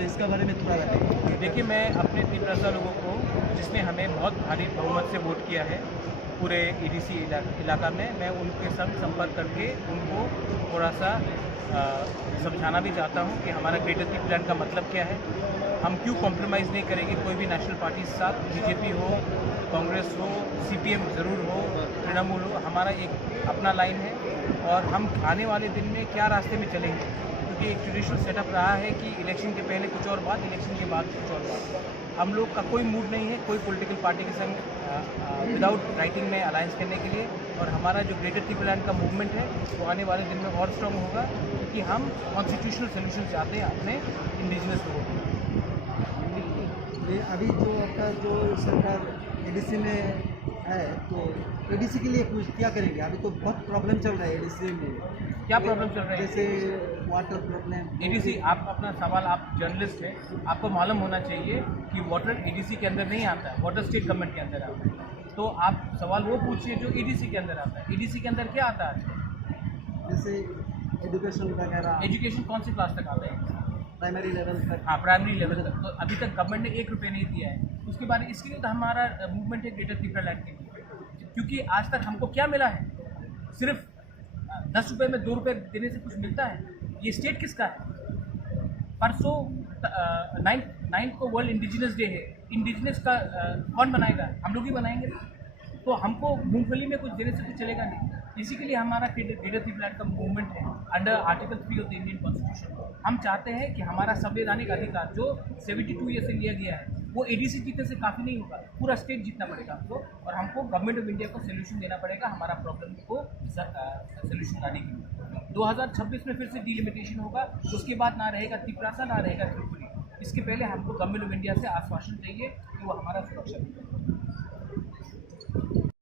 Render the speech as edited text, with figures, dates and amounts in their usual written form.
इसका बारे में थोड़ा बताइए। देखिए, मैं अपने त्रिपुरा लोगों को, जिसने हमें बहुत भारी बहुमत से वोट किया है पूरे एडीसी इलाका में, मैं उनके संग संपर्क करके उनको थोड़ा सा समझाना भी चाहता हूँ कि हमारा ग्रेटर त्रिपुरा का मतलब क्या है। हम क्यों कॉम्प्रोमाइज़ नहीं करेंगे कोई भी नेशनल पार्टी के साथ, बीजेपी हो, कांग्रेस हो, सीपीएम ज़रूर हो, तृणमूल हो, हमारा एक अपना लाइन है। और हम आने वाले दिन में क्या रास्ते में चलेंगे, क्योंकि एक ट्रेडिशनल सेटअप रहा है कि इलेक्शन के पहले कुछ और बात, इलेक्शन के बाद कुछ और बात। हम लोग का कोई मूड नहीं है कोई पॉलिटिकल पार्टी के संग विदाउट राइटिंग में अलायंस करने के लिए। और हमारा जो ग्रेटर त्रिपुरा का मूवमेंट है वो आने वाले दिन में और स्ट्रॉन्ग होगा, क्योंकि हम कॉन्स्टिट्यूशनल सोल्यूशन चाहते हैं अपने इंडिजिनस लोगों को। अभी जो आपका जो सरकार एडीसी में है, तो एडीसी के लिए कुछ क्या करेंगे? अभी तो बहुत प्रॉब्लम चल रहा है एडीसी में। क्या प्रॉब्लम चल रहा है? जैसे वाटर प्रॉब्लम। एडीसी, आप अपना सवाल, आप जर्नलिस्ट हैं, आपको मालूम होना चाहिए कि वाटर एडीसी के अंदर नहीं आता है, वाटर स्टेट गवर्नमेंट के अंदर आता है। तो आप सवाल वो पूछिए जो एडीसी के अंदर आता है। एडीसी के अंदर क्या आता है? जैसे एजुकेशन वगैरह। एजुकेशन कौन सी क्लास तक आता है? प्राइमरी लेवल तक। हाँ, प्राइमरी लेवल तक। तो अभी तक गवर्नमेंट ने 1 रुपये नहीं दिया है। उसके बाद इसके लिए तो हमारा मूवमेंट है ग्रेटर त्रिपुरा लैंड के लिए, क्योंकि आज तक हमको क्या मिला है? सिर्फ 10 रुपये में 2 रुपये देने से कुछ मिलता है? ये स्टेट किसका है? परसों 9 को वर्ल्ड इंडिजिनस डे है। इंडिजिनस का कौन बनाएगा? हम लोग ही बनाएंगे। तो हमको मूंगफली में कुछ देने से कुछ चलेगा नहीं। इसी के लिए हमारा ग्रेटर त्रिपुरा का मूवमेंट है under article 3 of the Indian constitution. हम चाहते हैं कि हमारा संवैधानिक अधिकार जो 72 ईयर से लिया गया है वो एडीसी जीतने से काफ़ी नहीं होगा, पूरा स्टेट जीतना पड़ेगा हमको। और हमको गवर्नमेंट ऑफ इंडिया को सोल्यूशन देना पड़ेगा हमारा प्रॉब्लम को सोल्यूशन लाने के लिए। 2026 में फिर से डिलिमिटेशन होगा, उसके बाद ना रहेगा त्रिपुरा, ना रहेगा त्रिपुरी। इसके पहले हमको गवर्नमेंट ऑफ इंडिया से आश्वासन चाहिए कि वो हमारा सुरक्षा देगा।